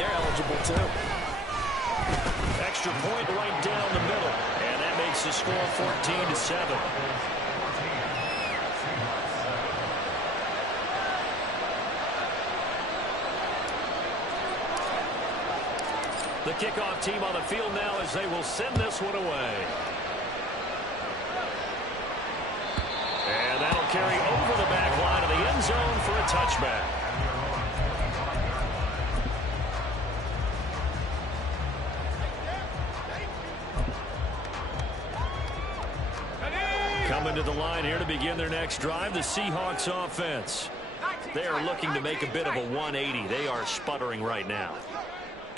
they're eligible too. Extra point right down the middle. And that makes the score 14-7. The kickoff team on the field now as they will send this one away. And that'll carry over the back line of the end zone for a touchback. Coming to the line here to begin their next drive, the Seahawks offense. They are looking to make a bit of a 180. They are sputtering right now.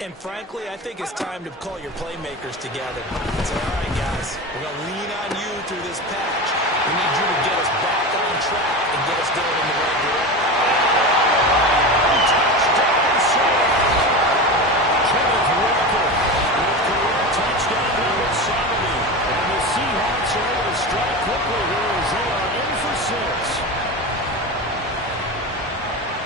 And frankly, I think it's time to call your playmakers together and say, all right, guys, we're going to lean on you through this patch. We need you to get us back on track and get us going in the right direction. Touchdown, Kenneth Walker with career touchdown number 70. And the Seahawks are able to strike quickly here as they are in for 6.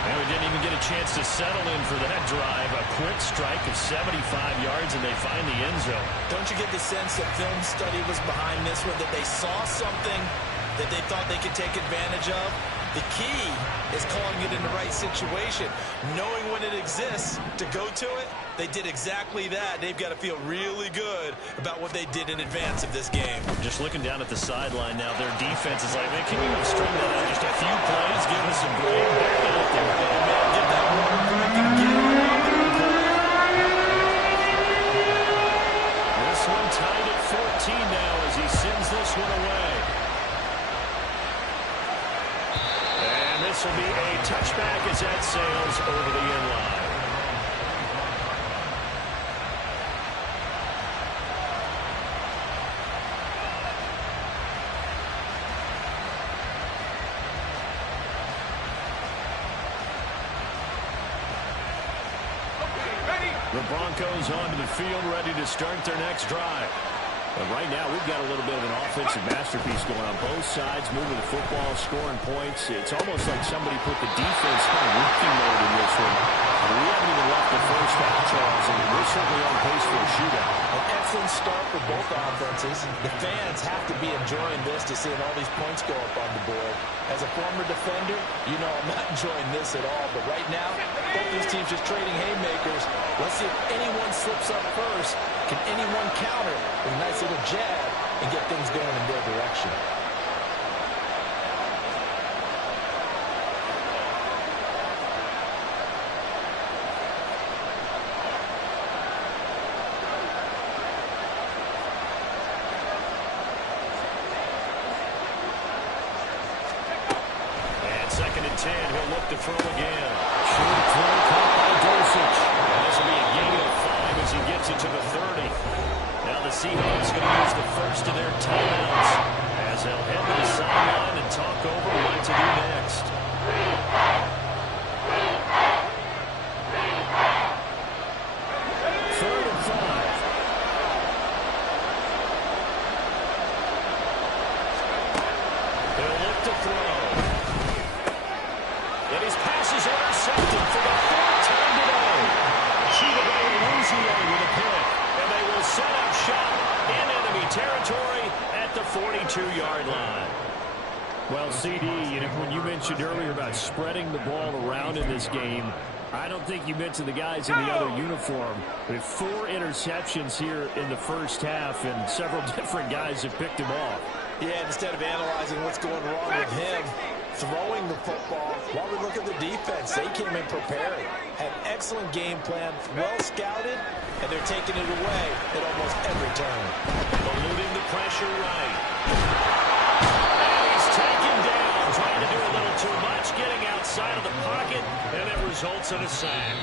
And we didn't even get a chance to settle in for that drive. A quick strike of 75 yards, and they find the end zone. Don't you get the sense that film study was behind this one, that they saw something that they thought they could take advantage of? The key is calling it in the right situation, knowing when it exists to go to it. They did exactly that. They've got to feel really good about what they did in advance of this game. Just looking down at the sideline now, their defense is like, man, can you string that out just a few plays? Give us a break. They're out there. Man, get that water break and get it out there. This one tied at 14 now as he sends this one away. And this will be a touchback as that sails over the end line. The Broncos onto the field, ready to start their next drive. But right now, we've got a little bit of an offensive masterpiece going on both sides, moving the football, scoring points. It's almost like somebody put the defense kind of working mode in this one. We haven't even left the first half, Charles, and we're certainly on pace for a shootout. An excellent start for both offenses. The fans have to be enjoying this to seeing all these points go up on the board. As a former defender, you know I'm not enjoying this at all. But right now, both these teams just trading haymakers. Let's see if anyone slips up first. Can anyone counter with a nice little jab and get things going in their direction? He'll look to throw again. Short throw caught by Dulcich. This will be a gain of 5 as he gets it to the 30. Now the Seahawks going to use the first of their timeouts as they'll head to the sideline and talk over what to do next. Third and 5. He'll look to throw. And his pass is intercepted for the 4th time today. Chidobe Awuzie with a pick. And they will set up shop in enemy territory at the 42-yard line. Well, CD, when you mentioned earlier about spreading the ball around in this game, I don't think you mentioned the guys in the other uniform. We have 4 interceptions here in the first half, and several different guys have picked him off. Yeah, instead of analyzing what's going wrong with him, throwing the football, while we look at the defense, they came in prepared, had an excellent game plan, well scouted, and they're taking it away at almost every turn. Eluding the pressure right. And he's taken down, trying to do a little too much, getting outside of the pocket, and it results in a sack.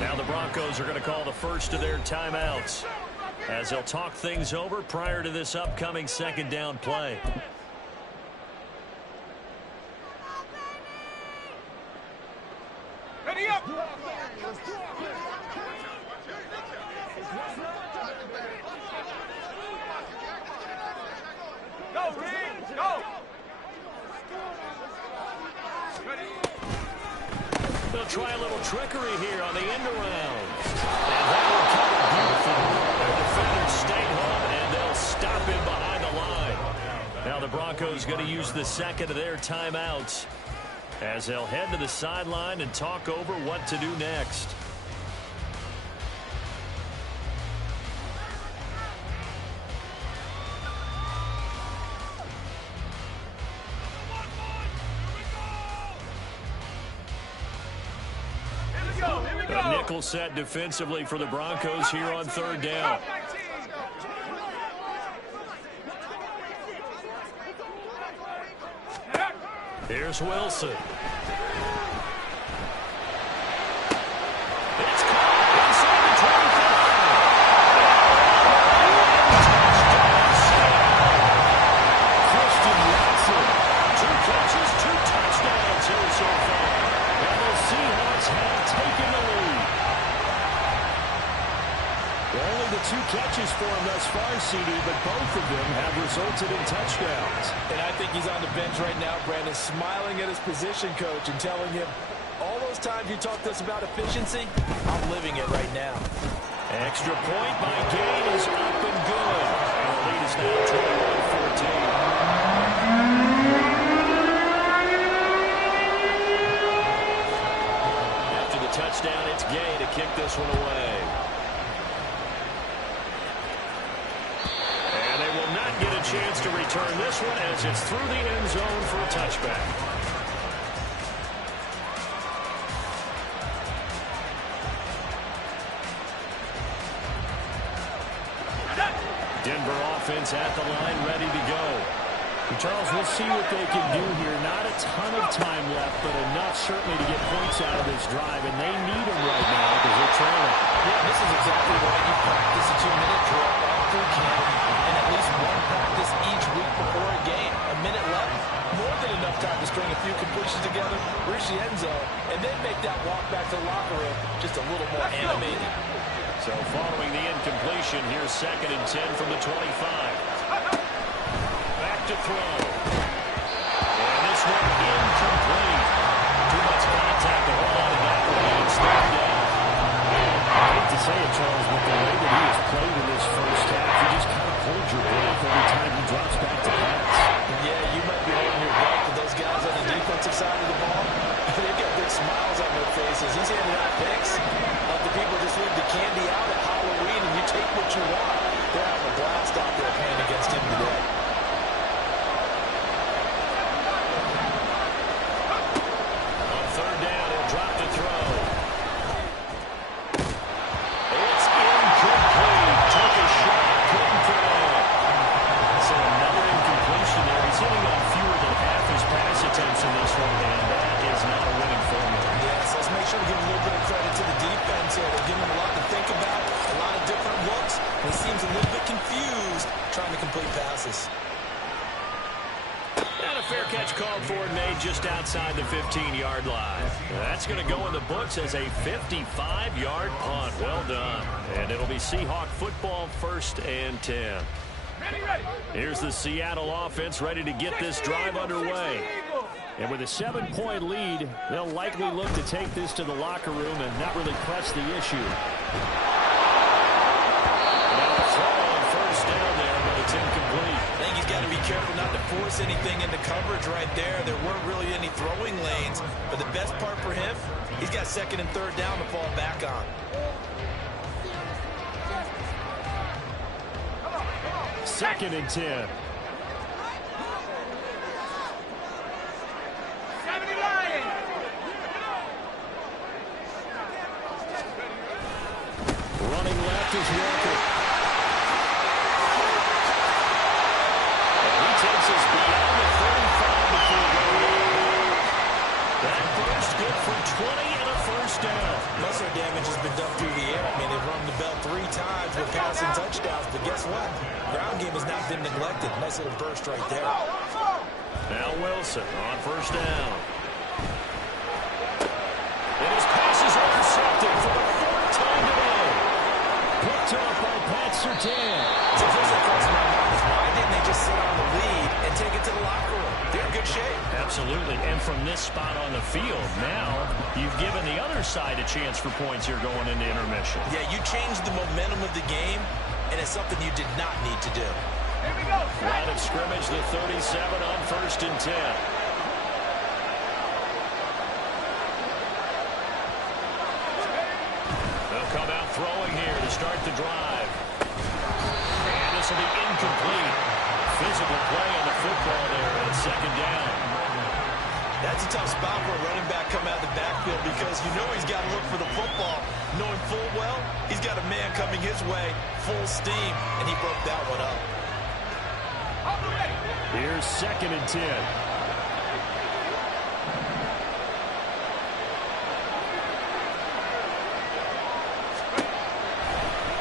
Now the Broncos are going to call the first of their timeouts as they'll talk things over prior to this upcoming second down play. Ready up! Go, Reed! Go! They'll try a little trickery here on the end around. is going to use the second of their timeouts as they'll head to the sideline and talk over what to do next. A nickel set defensively for the Broncos here on third down. Here's Wilson. It's caught inside the 25. Christian Watson. 2 catches, 2 touchdowns here so far. And the Seahawks have taken the lead. Only the 2 catches for him thus far, CD, but both of them have resulted in touchdowns. And I think he's on the bench right now, Brandon, smiling at his position coach and telling him, all those times you talked to us about efficiency, I'm living it right now. Extra point by Gay is up and good. And the lead is now 21-14. After the touchdown, it's Gay to kick this one away. Get a chance to return this one as it's through the end zone for a touchback. Denver offense at the line, ready to go. Charles, we'll see what they can do here. Not a ton of time left, but enough certainly to get points out of this drive, and they need them right now because they're trailing. Yeah, this is exactly why you practice a 2-minute drill all through camp and at least one practice each week before a game. A minute left, more than enough time to string a few completions together, reach the end zone, and then make that walk back to the locker room just a little more animated. So following the incompletion, here's 2nd and 10 from the 25. To throw. And this one incomplete. Too much contact to hold on to that one. It's third down. I hate to say it, Charles, but the way that he has played in this first half, you just kind of hold your breath every time he drops back to pass. Yeah, you might be holding your breath, but those guys on the defensive side of the ball, they've got big smiles on their faces. He's handing out picks. The people just leave the candy out at Halloween, and you take what you want. They're having a blast out there playing against him today. Just outside the 15-yard line. That's going to go in the books as a 55-yard punt. Well done. And it'll be Seahawk football 1st and 10. Here's the Seattle offense ready to get this drive underway. And with a 7-point lead, they'll likely look to take this to the locker room and not really press the issue. Now a throw on 1st down there, but it's incomplete. I think he's got to be careful not to force anything into coverage right there. There weren't really any throwing lanes, but the best part for him, he's got 2nd and 3rd down to fall back on. 2nd and 10. Running left is Walker. Takes us beyond the 35 before going. That burst good for 20 and a 1st down. Muscle damage has been done through the air. I mean, they've rung the bell 3 times with passing touchdowns, but guess what? Ground game has not been neglected. Nice little burst right there. Now Wilson on 1st down. And his pass is intercepted for the 4th time today. Picked off by Pat Surtain. So first that comes to my mind is why didn't they just sit on the lead and take it to the locker room? They're in good shape. Absolutely. And from this spot on the field, now you've given the other side a chance for points here going into intermission. Yeah, you changed the momentum of the game, and it's something you did not need to do. Line of scrimmage, the 37 on 1st and 10. They'll come out throwing here to start the drive. And this will be incomplete. Physical play on the football there on 2nd down. That's a tough spot for a running back coming out of the backfield because you know he's got to look for the football, knowing full well he's got a man coming his way, full steam, and he broke that one up. Here's 2nd and 10.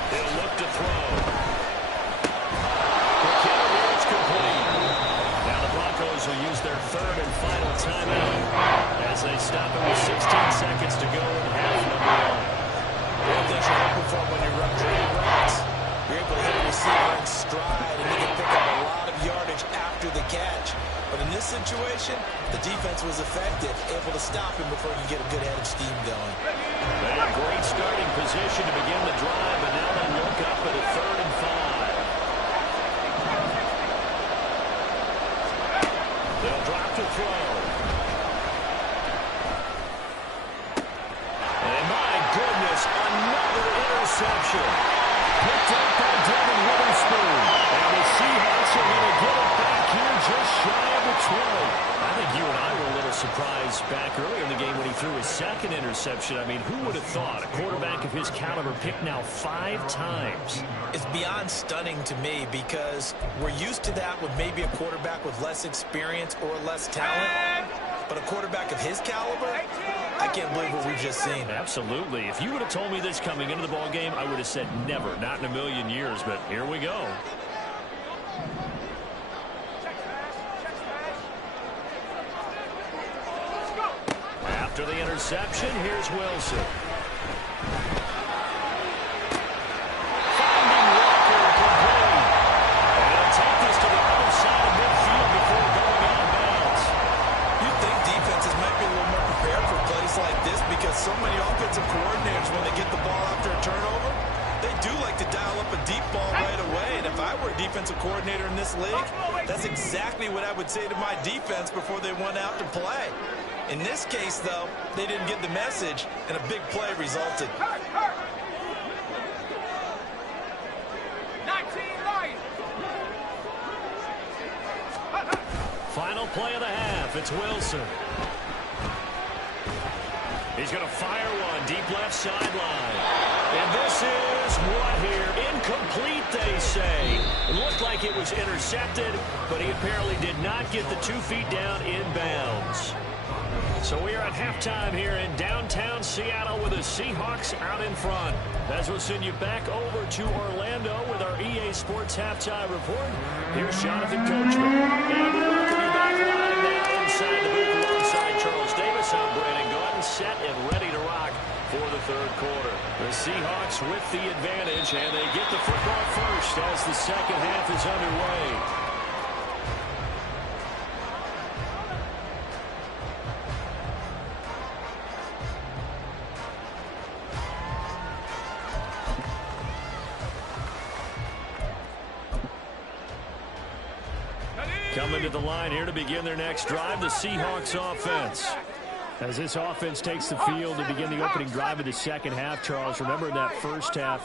He'll look to throw. McKinnon is complete. Now the Broncos will use their 3rd and final timeout as they stop it with 16 seconds to go in half number 1. One thing you're hoping for when you run drain routes, you're able to hit a receiver in stride and you can pick up a lot of yardage after the catch. But in this situation, the defense was effective, able to stop him before he could get a good head of steam going. They had a great starting position to begin the drive, but now they look up at a 3rd and 5. They'll drop to throw. And my goodness, another interception. Picked up by Devin Witherspoon. And the Seahawks are going to get it back here just shy of the 20. I think you and I were a little surprised back earlier in the game when he threw his 2nd interception. I mean, who would have thought a quarterback of his caliber picked now 5 times? It's beyond stunning to me because we're used to that with maybe a quarterback with less experience or less talent. But a quarterback of his caliber, I can't believe what we've just seen. Absolutely. If you would have told me this coming into the ball game, I would have said never, not in a million years. But here we go. After the interception, here's Wilson. Finding Walker complete. And he'll take this to the other side of midfield before going out of bounds. You'd think defenses might be a little more prepared for plays like this because so many offensive coordinators, when they get the ball after a turnover, they do like to dial up a deep ball right away. And if I were a defensive coordinator in this league, that's exactly what I would say to my defense before they went out to play. In this case, though, they didn't get the message, and a big play resulted. Final play of the half. It's Wilson. He's going to fire one deep left sideline. And this is what here? Incomplete, they say. It looked like it was intercepted, but he apparently did not get the 2 feet down in bounds. So we are at halftime here in downtown Seattle with the Seahawks out in front. As we'll send you back over to Orlando with our EA Sports Halftime Report. Here's Jonathan Coachman. And we welcome you back live now inside the booth alongside Charles Davis. I'm Brandon Gaudin, set and ready to rock for the 3rd quarter. The Seahawks with the advantage, and they get the football first as the 2nd half is underway. Coming to the line here to begin their next drive, the Seahawks offense. As this offense takes the field to begin the opening drive of the 2nd half, Charles, remember in that 1st half,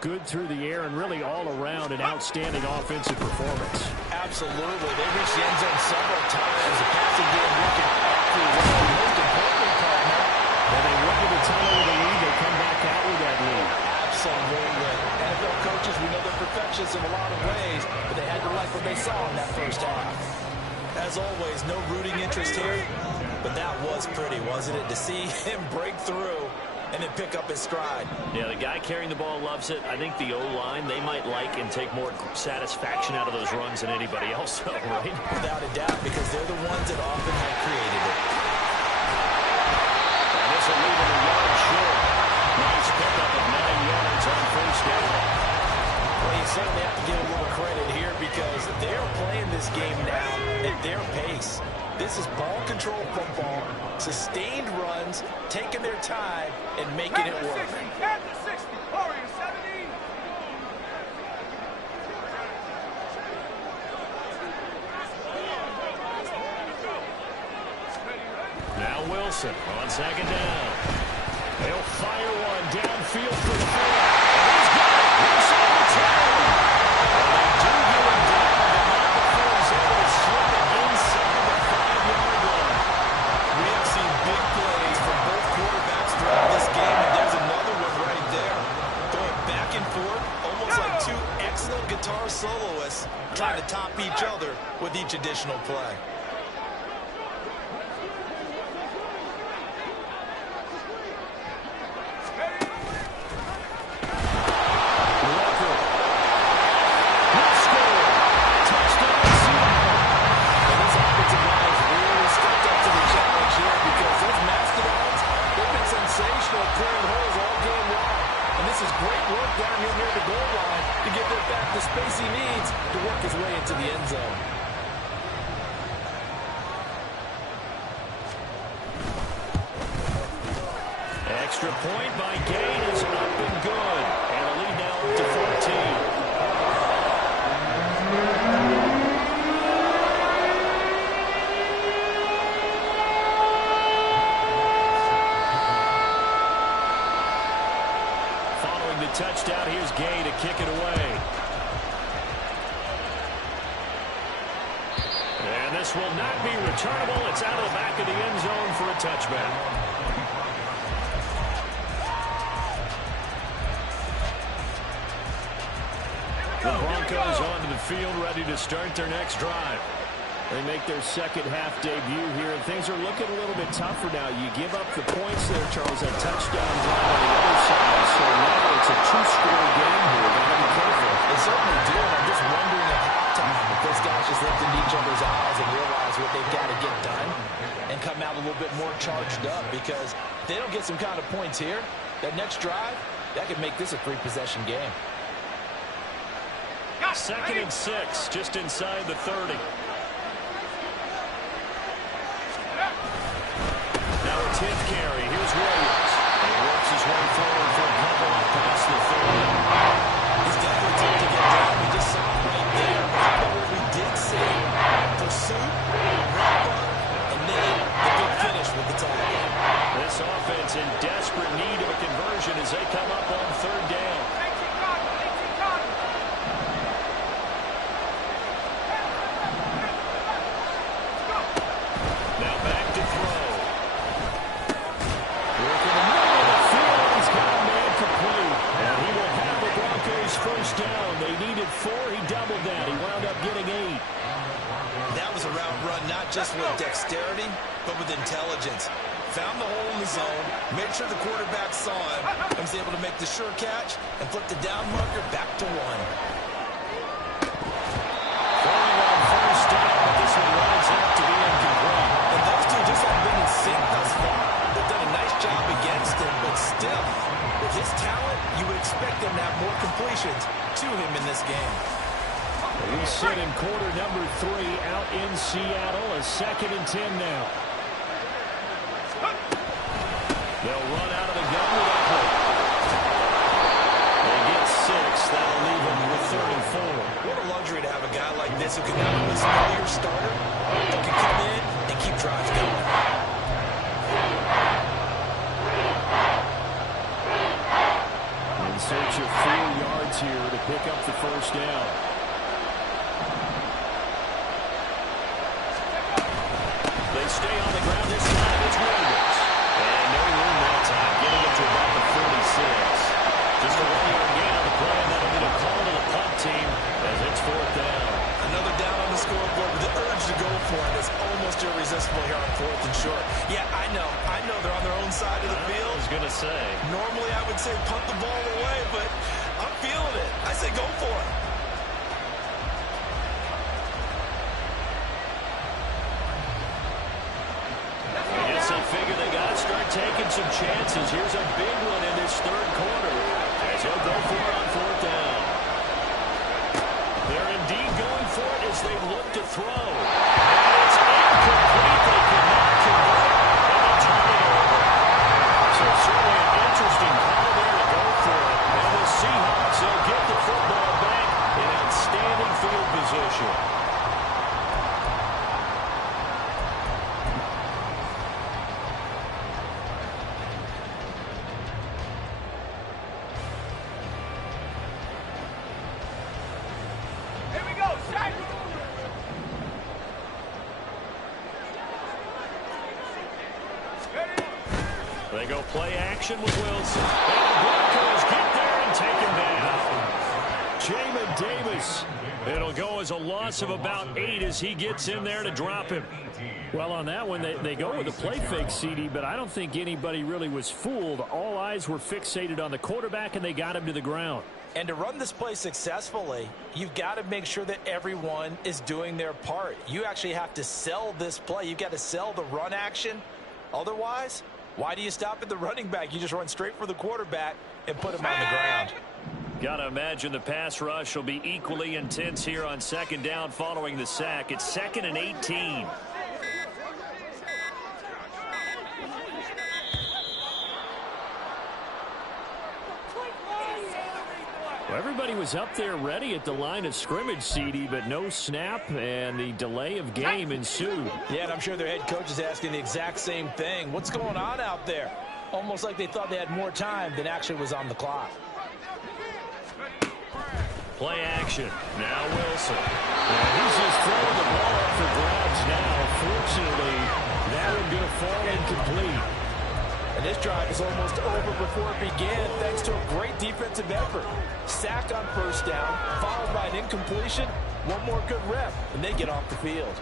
good through the air and really all around an outstanding offensive performance. Absolutely. They reached the end zone several times. The passing game working awfully well. Most importantly, partner, when they went to the tunnel with a lead, they come back out with that lead. Absolutely. NFL coaches, we know they're perfectionists in a lot of ways, but they had to like what they saw in that 1st half. As always, no rooting interest here, but that was pretty, wasn't it? To see him break through and then pick up his stride. Yeah, the guy carrying the ball loves it. I think the O-line, they might like and take more satisfaction out of those runs than anybody else, right? Without a doubt, because they're the ones that often have created it. And this will leave him a yard short. Nice pickup of 9 yards on 1st down. Well, you certainly have to give a little credit here because they're playing this game now at their pace. This is ball control football, sustained runs, taking their time, and making it work. Wilson on second down. They'll fire one downfield for the four. He's got it. Inside the 10. And they do get him down, but not before he's able to slip it inside the 5-yard line. We have seen big plays from both quarterbacks throughout this game, and there's another one right there. Going back and forth, almost like two excellent guitar soloists trying to top each other with each additional play. The space he needs to work his way into the end zone. Extra point by Gain is up and good. And a lead now up to 14. Following the touchdown, here's Gay to kick it away. And this will not be returnable. It's out of the back of the end zone for a touchback. The Broncos onto the field, ready to start their next drive. They make their second half debut here, and things are looking a little bit tougher now. You give up the points there, Charles, that touchdown drive on the other side. So now it's a two-score game here. Got to be careful. They certainly do, and I'm just wondering at halftime if those guys just looked into each other's eyes and realize what they've got to get done and come out a little bit more charged up, because if they don't get some kind of points here, that next drive, that could make this a three-possession game. Second and 6, just inside the 30. Now a 10th carry. Here's Williams. He works his way forward for a couple up past the 30. He's definitely tough to get down. We just saw it right there. But what we did see, pursuit, wrap up, and then the big finish with the tackle. This offense in desperate need of a conversion as they come up on third down. Now back to throw. Working the middle of the field. He's got a man complete. And he will have the Broncos first down. They needed 4. He doubled that. He wound up getting 8. That was a route run, not just with dexterity, but with intelligence. Found the hole in the zone, made sure the quarterback saw him, and was able to make the sure catch and flip the down marker back to 1. Throwing on first down, but this one runs out to be incomplete. And those two just have been in sync thus far. They've done a nice job against him, but still, with his talent, you would expect them to have more completions to him in this game. We sit in quarter number 3 out in Seattle. A 2nd and 10 now. They'll run out of the gun with that play. They get 6. That'll leave them with 3rd and 4. What a luxury to have a guy like this who can not only spell your starter, but can come in and keep drives going. In search of 4 yards here to pick up the first down. They stay on the ground this time. It's Williams. And no room that time. Getting it to about the 46. Just a 1-yard gain on the play, and that'll be the call to the punt team as it's 4th down. Another down on the scoreboard with the urge to go for it is almost irresistible here on 4th and short. Yeah, I know they're on their own side of the field. I was going to say. Normally I would say punt the ball away, but I'm feeling it. I say go for it. I guess they figure they got to start taking some chances. Here's a big one in this 3rd quarter as he'll go for it on 4th down. They're indeed going for it as they look to throw. And it's incomplete. They cannot convert, and they turn it over. So certainly an interesting call there to go for it. And the Seahawks will get the football back in outstanding field position. Play action with Wilson. And the Broncos get there and take him down. Jamin Davis. It'll go as a loss of about 8 as he gets in there to drop him. Well, on that one, they go with a play fake, CD, but I don't think anybody really was fooled. All eyes were fixated on the quarterback, and they got him to the ground. And to run this play successfully, you've got to make sure that everyone is doing their part. You actually have to sell this play. You've got to sell the run action. Otherwise, why do you stop at the running back? You just run straight for the quarterback and put him on the ground. Got to imagine the pass rush will be equally intense here on second down following the sack. It's 2nd and 18. Well, everybody was up there ready at the line of scrimmage, CD, but no snap, and the delay of game ensued. Yeah, and I'm sure their head coach is asking the exact same thing. What's going on out there? Almost like they thought they had more time than actually was on the clock. Play action. Now Wilson. And he's just throwing the ball up for grabs now. Fortunately, that one going to fall incomplete. And this drive is almost over before it began thanks to a great defensive effort. Sack on first down, followed by an incompletion. One more good rep, and they get off the field.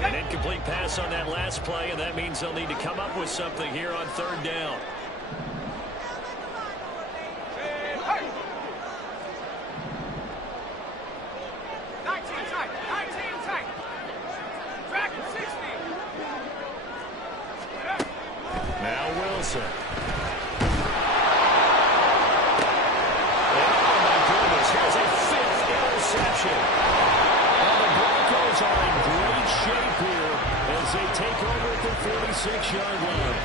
An incomplete pass on that last play, and that means they'll need to come up with something here on third down. Wilson. Oh, my goodness. Here's a 5th interception. And the Broncos are in great shape here as they take over at the 46-yard line.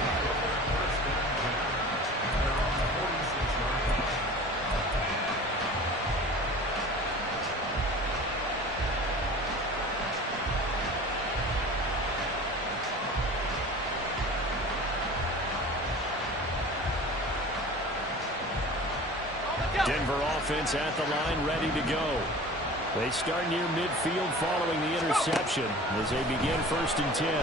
Denver offense at the line, ready to go. They start near midfield following the interception as they begin 1st and 10. A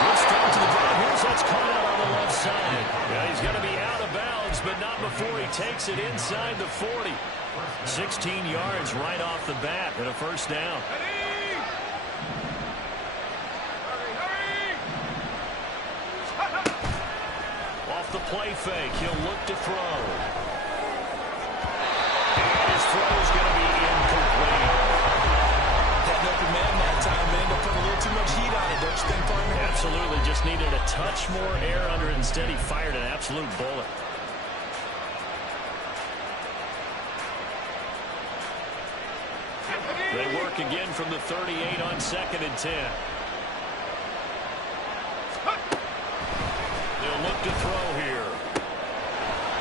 good start to the drive. Here's that's caught out on the left side. Yeah, he's going to be out of bounds, but not before he takes it inside the 40. 16 yards right off the bat and a 1st down. The play fake. He'll look to throw. And his throw is going to be incomplete. Had an open man that time, but ended up putting a little too much heat on it, don't you think, partner? Absolutely. Just needed a touch more air under it. Instead, he fired an absolute bullet. They work again from the 38 on 2nd and 10. They'll look to throw here.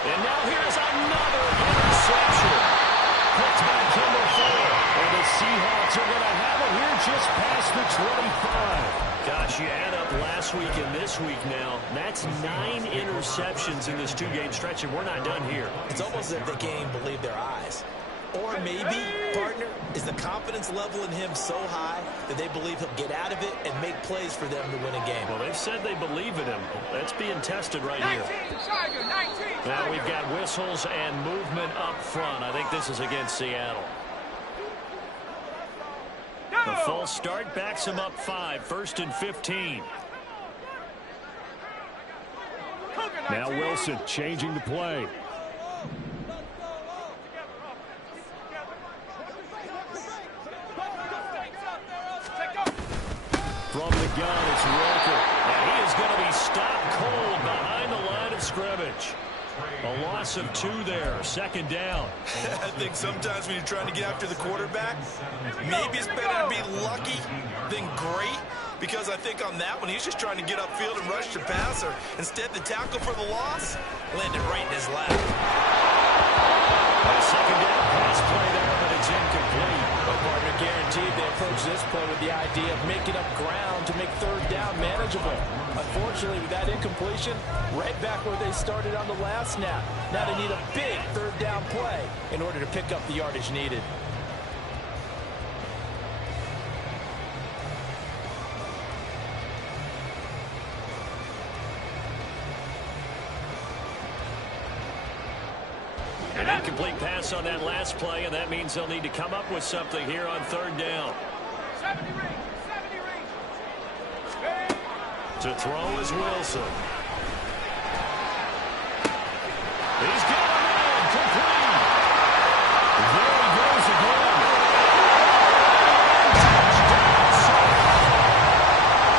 And now here's another interception. Picked by Kendall Fuller. And the Seahawks are going to have it here just past the 25. Gosh, you add up last week and this week now. That's 9 interceptions in this 2-game stretch, and we're not done here. It's almost as if they can't even believe their eyes. Or maybe, partner, is the confidence level in him so high that they believe he'll get out of it and make plays for them to win a game. Well, they've said they believe in him. That's being tested right here. Now we've got whistles and movement up front. I think this is against Seattle. The false start backs him up 5, 1st and 15. Now Wilson changing the play. From the gun, it's Walker. And he is going to be stopped cold behind the line of scrimmage. A loss of 2 there, 2nd down. I think sometimes when you're trying to get after the quarterback, maybe it's better to be lucky than great, because I think on that one, he's just trying to get upfield and rush the passer. Instead, the tackle for the loss landed right in his lap. A 2nd down pass play there, but it's incomplete. But partner, guaranteed they approach this play with the idea of making up ground to make 3rd down manageable. Unfortunately, with that incompletion, right back where they started on the last snap. Now they need a big 3rd down play in order to pick up the yardage needed. Incomplete pass on that last play, and that means they'll need to come up with something here on third down. 70 range. To throw is Wilson. He's got a man complete. There he goes again. Touchdown.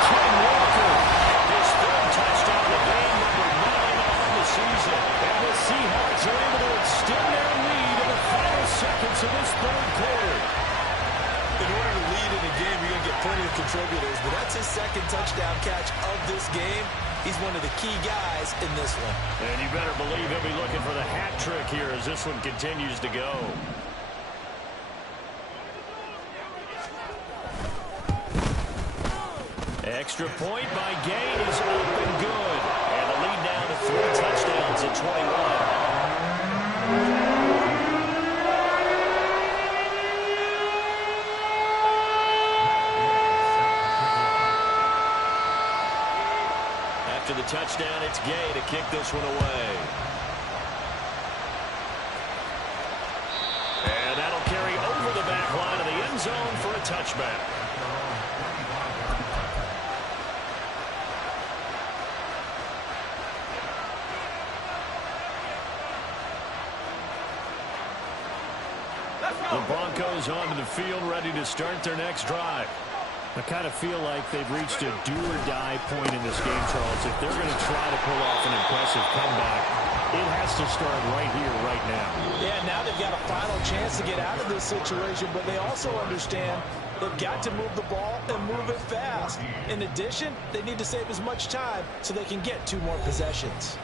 Ken Walker. His third touchdown of the game, number 9 on the season. And the Seahawks are able to extend their lead in the final seconds of this third quarter. In order to lead in a game, you're going to get plenty of contributors, but that's his second touchdown catch of this game. He's one of the key guys in this one. And you better believe he'll be looking for the hat trick here as this one continues to go. Extra point by Gay is up and good. And the lead down to 3 touchdowns at 21. After the touchdown, it's Gay to kick this one away. And that'll carry over the back line of the end zone for a touchback. The Broncos onto the field, ready to start their next drive. I kind of feel like they've reached a do-or-die point in this game, Charles. If they're going to try to pull off an impressive comeback, it has to start right here, right now. Yeah, now they've got a final chance to get out of this situation, but they also understand they've got to move the ball and move it fast. In addition, they need to save as much time so they can get 2 more possessions.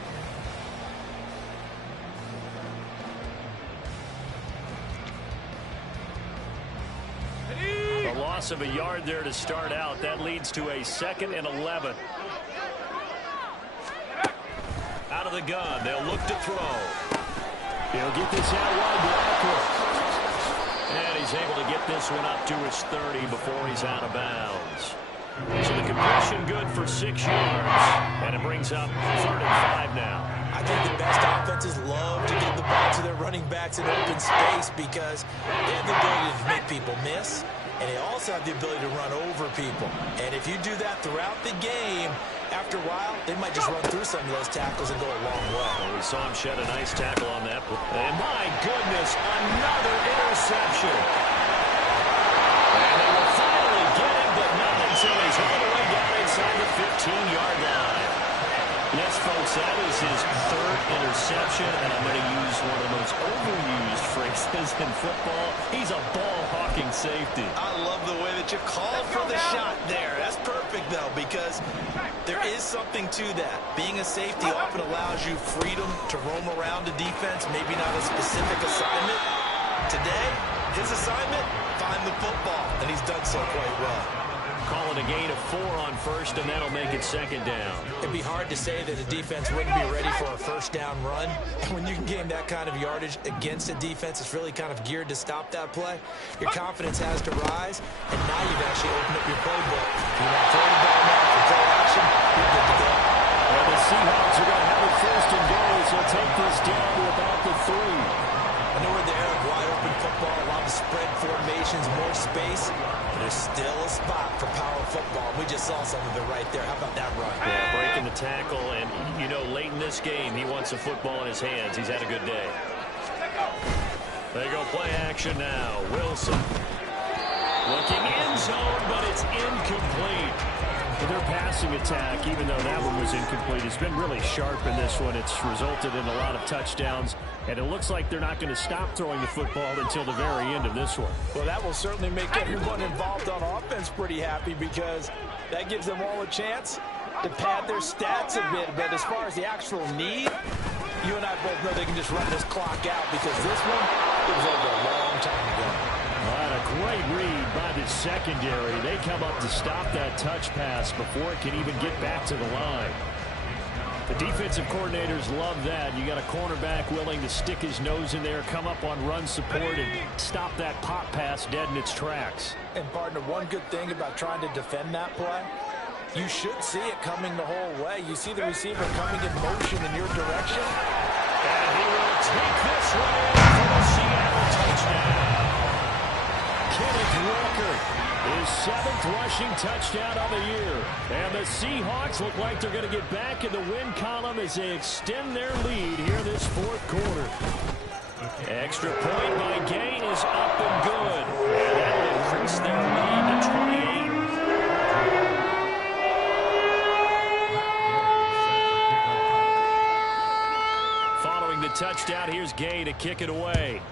A loss of a yard there to start out. That leads to a 2nd and 11. Out of the gun. They'll look to throw. He'll get this out wide blocker. And he's able to get this one up to his 30 before he's out of bounds. So the completion good for 6 yards. And it brings up 3rd and 5 now. I think the best offenses love to get the ball to their running backs in open space because they have the ability to make people miss, and they also have the ability to run over people. And if you do that throughout the game, after a while, they might just run through some of those tackles and go a long way. Well, we saw him shed a nice tackle on that. And my goodness, another interception. And they will finally get him, but not until he's all the way down inside the 15-yard line. Yes, folks, that is his 3rd interception, and I'm going to use one of the most overused phrases in football. He's a ball-hawking safety. I love the way that you called for the shot there. That's perfect, though, because there is something to that. Being a safety often allows you freedom to roam around the defense, maybe not a specific assignment. Today, his assignment, find the football, and he's done so quite well. Calling a gain of 4 on 1st, and that'll make it 2nd down. It'd be hard to say that a defense wouldn't be ready for a 1st down run. And when you can gain that kind of yardage against a defense, it's really kind of geared to stop that play. Your confidence has to rise, and now you've actually opened up your playbook. You want to throw the ball now for play action, you're good to go. Well, the Seahawks are going to have it 1st and goal, so take this down to about the 3. I know we're there, wide open football, a lot of spread formations, more space, but there's still a spot for power football. We just saw some of it right there. How about that run? Yeah, breaking the tackle, and, you know, late in this game, he wants the football in his hands. He's had a good day. They go play action now. Wilson looking end zone, but it's incomplete. Their passing attack, even though that one was incomplete, has been really sharp in this one. It's resulted in a lot of touchdowns, and it looks like they're not going to stop throwing the football until the very end of this one. Well, that will certainly make everyone involved on offense pretty happy because that gives them all a chance to pad their stats a bit. But as far as the actual need, you and I both know they can just run this clock out because this one, it was over a long time ago. All right, a great read by the secondary. They come up to stop that touch pass before it can even get back to the line. The defensive coordinators love that. You got a cornerback willing to stick his nose in there, come up on run support, and stop that pop pass dead in its tracks. And, partner, one good thing about trying to defend that play, you should see it coming the whole way. You see the receiver coming in motion in your direction. And he will take this one in for the Seattle touchdown. Kenneth Walker, his 7th rushing touchdown of the year. And the Seahawks look like they're going to get back in the win column as they extend their lead here this 4th quarter. Extra point by Gain is up and good. And that will increase their lead to 28. Following the touchdown, here's Gain to kick it away.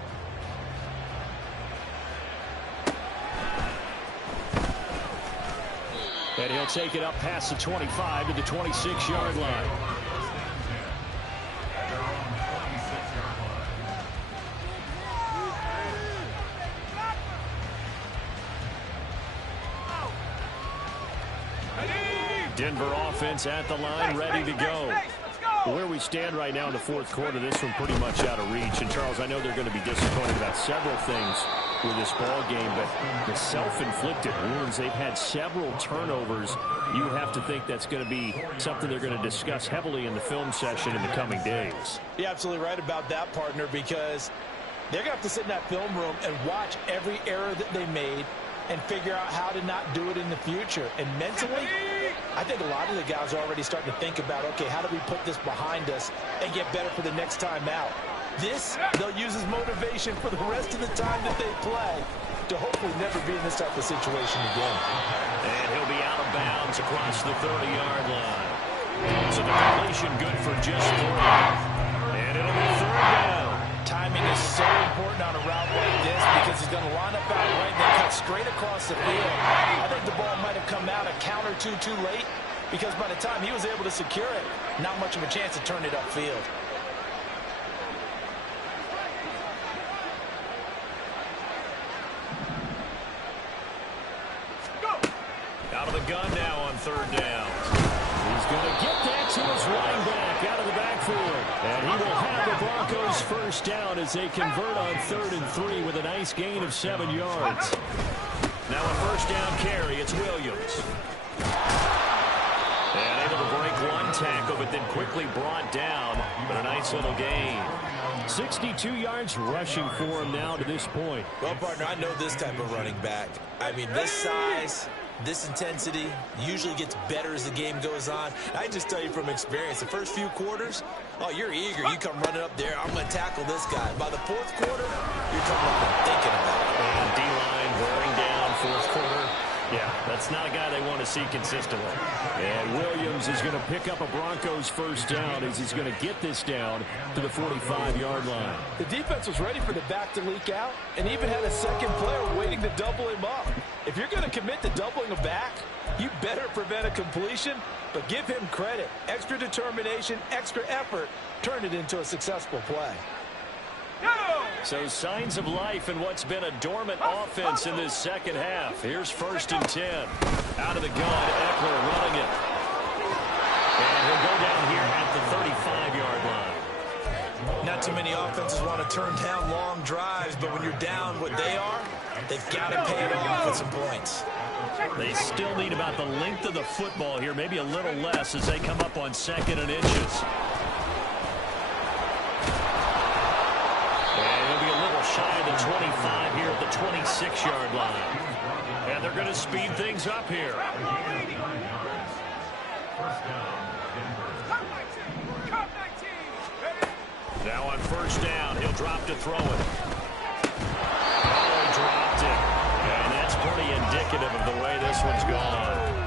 And he'll take it up past the 25 to the 26-yard line. Denver offense at the line, ready to go. Where we stand right now in the 4th quarter, this one pretty much out of reach. And, Charles, I know they're going to be disappointed about several things with this ball game, but the self-inflicted wounds, they've had several turnovers. You have to think that's going to be something they're going to discuss heavily in the film session in the coming days. You're absolutely right about that, partner, because they're going to have to sit in that film room and watch every error that they made and figure out how to not do it in the future. And mentally, I think a lot of the guys are already starting to think about, okay, how do we put this behind us and get better for the next time out? This, they'll use as motivation for the rest of the time that they play to hopefully never be in this type of situation again. And he'll be out of bounds across the 30-yard line. So the completion good for just 3. And it'll be 3rd down. Timing is so important on a route like this because he's going to line up out right and then cut straight across the field. I think the ball might have come out a count or two too late because by the time he was able to secure it, not much of a chance to turn it upfield. Out of the gun now on 3rd down. He's going to get that to his running back out of the backfield. And he will have the Broncos 1st down as they convert on 3rd and 3 with a nice gain of 7 yards. Now a 1st down carry. It's Williams. And able to break one tackle, but then quickly brought down. But a nice little gain. 62 yards rushing for him now to this point. Well, partner, I know this type of running back. I mean, this size, this intensity usually gets better as the game goes on. I just tell you from experience, the first few quarters, oh, you're eager. You come running up there, I'm going to tackle this guy. By the 4th quarter, you're coming up and thinking about it. And D-line wearing down 4th quarter. Yeah, that's not a guy they want to see consistently. And Williams is going to pick up a Broncos 1st down as he's going to get this down to the 45-yard line. The defense was ready for the back to leak out and even had a second player waiting to double him up. If you're going to commit to doubling a back, you better prevent a completion, but give him credit. Extra determination, extra effort, turn it into a successful play. So signs of life in what's been a dormant offense in this 2nd half. Here's 1st and 10. Out of the gun, Eckler running it. And he'll go down here at the 35-yard line. Not too many offenses want to turn down long drives, but when you're down what they are, they've got to pay it off with some points. They still need about the length of the football here, maybe a little less as they come up on 2nd and inches. Shy of the 25 here at the 26-yard line. And they're going to speed things up here. Now on 1st down, he'll drop to throw it. Oh, dropped it. And that's pretty indicative of the way this one's gone.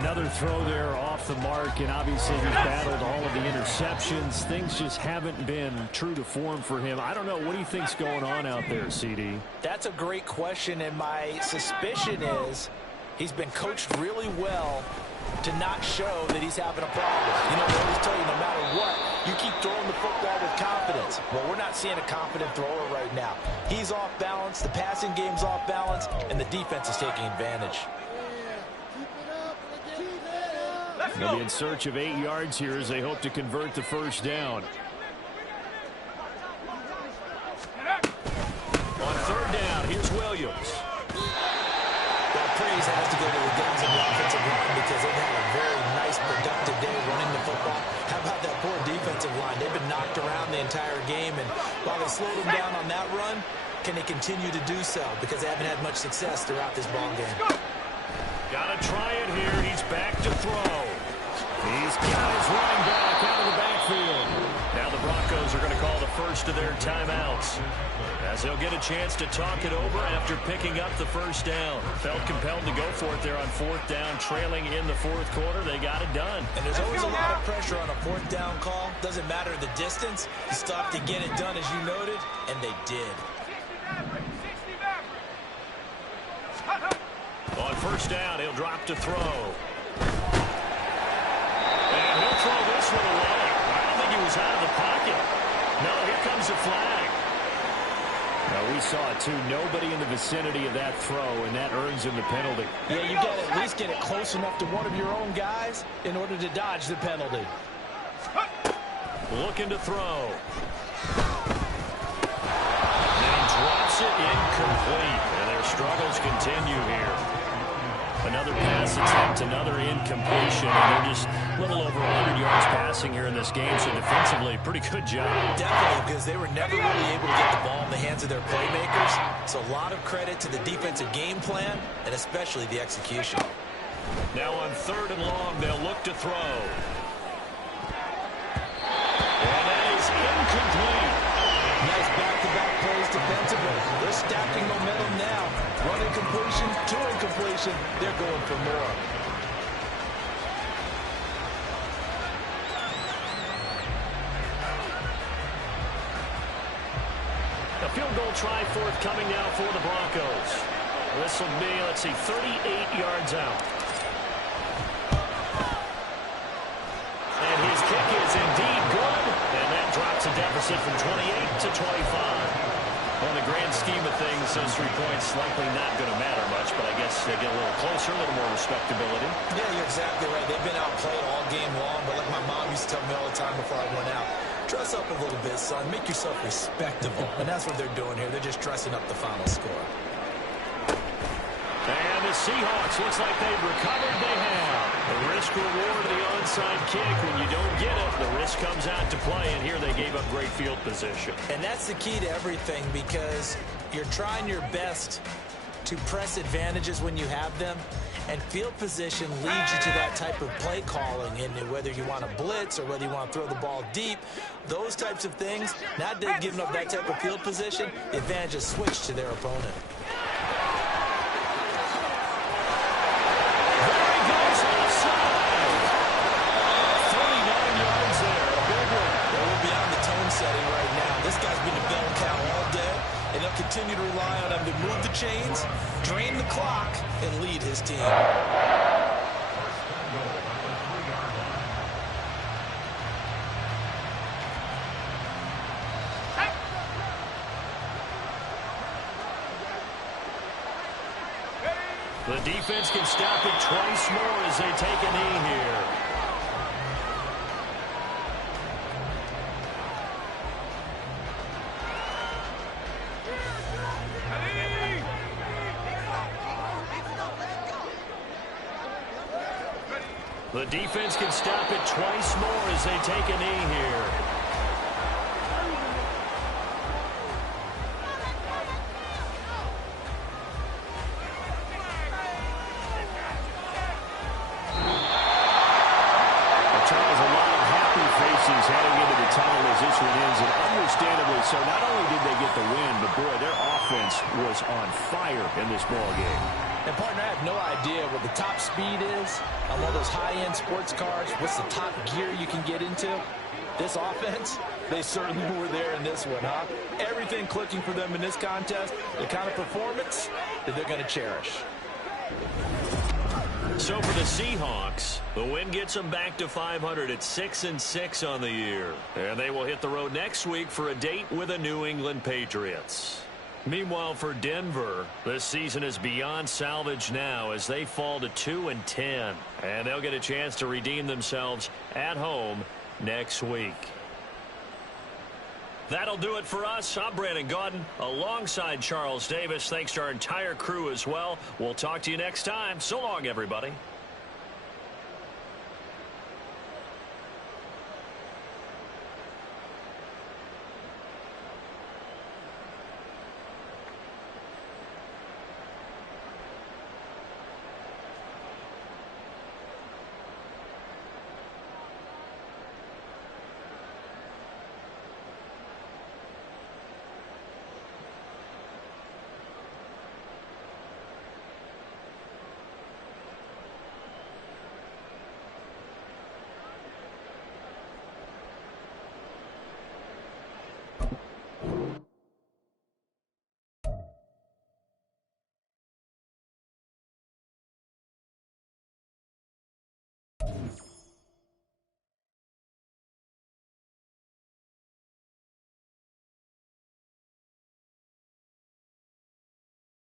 Another throw there off the mark, and obviously he's battled all of the interceptions. Things just haven't been true to form for him. I don't know. What do you think's going on out there, CD? That's a great question, and my suspicion is he's been coached really well to not show that he's having a problem. You know, they always tell you no matter what, you keep throwing the football with confidence. Well, we're not seeing a confident thrower right now. He's off balance, the passing game's off balance, and the defense is taking advantage. They'll be in search of 8 yards here as they hope to convert the 1st down. On 3rd down, here's Williams. Well, praise has to go to the guys in the offensive line because they've had a very nice, productive day running the football. How about that poor defensive line? They've been knocked around. entire game. And while they slowed them down on that run, can they continue to do so? Because they haven't had much success throughout this ball game. Got to try it here. He's back to throw. He's got his running back out of the backfield. Now the Broncos are going to call the first of their timeouts, as they'll get a chance to talk it over after picking up the first down. Felt compelled to go for it there on fourth down, trailing in the fourth quarter. They got it done. And there's always a lot of pressure on a fourth down call. Doesn't matter the distance. You stop to get it done, as you noted, and they did. On first down, he'll drop to throw. And he'll throw this one away. I don't think he was out of the pocket. No, here comes a flag. Now, we saw it, too. Nobody in the vicinity of that throw, and that earns him the penalty. Yeah, you got to at least get it close enough to one of your own guys in order to dodge the penalty. Looking to throw. And he drops it incomplete. And their struggles continue here. Another pass attempt, another incompletion, and they're just a little over 100 yards passing here in this game, so defensively, pretty good job. Definitely, because they were never really able to get the ball in the hands of their playmakers, so a lot of credit to the defensive game plan, and especially the execution. Now on third and long, they'll look to throw. And that is incomplete. Nice back-to-back plays defensively. They're stacking momentum now. One incompletion, two incompletion. They're going for more. A field goal try forthcoming now for the Broncos. This will be, let's see, 38 yards out. And his kick is indeed good. And that drops a deficit from 28 to 25. On the grand scheme of things, those 3 points likely not going to matter much, but I guess they get a little closer, a little more respectability. Yeah, you're exactly right. They've been outplayed all game long, but like my mom used to tell me all the time before I went out, dress up a little bit, son. Make yourself respectable. And that's what they're doing here. They're just dressing up the final score. And the Seahawks, looks like they've recovered. They have. The risk reward of the onside kick. When you don't get it, the risk comes out to play, and here they gave up great field position. And that's the key to everything, because you're trying your best to press advantages when you have them, and field position leads you to that type of play calling, and whether you want to blitz or whether you want to throw the ball deep, those types of things, not giving up that type of field position, the advantage is switched to their opponent. Continue to rely on him to move the chains, drain the clock, and lead his team. The defense can stop it twice more as they take a knee here. The defense can stop it twice more as they take a knee here. Charles, a lot of happy faces heading into the tunnel as this one ends, and understandably so. Not only did they get the win, but boy, their offense was on fire in this ball game. And, partner, I have no idea what the top speed is on one of those high-end sports cars. What's the top gear you can get into? This offense, they certainly were there in this one, huh? Everything clicking for them in this contest, the kind of performance that they're going to cherish. So for the Seahawks, the win gets them back to 500 at 6-6 on the year. And they will hit the road next week for a date with the New England Patriots. Meanwhile, for Denver, this season is beyond salvage now as they fall to 2-10. And they'll get a chance to redeem themselves at home next week. That'll do it for us. I'm Brandon Gaudin alongside Charles Davis. Thanks to our entire crew as well. We'll talk to you next time. So long, everybody.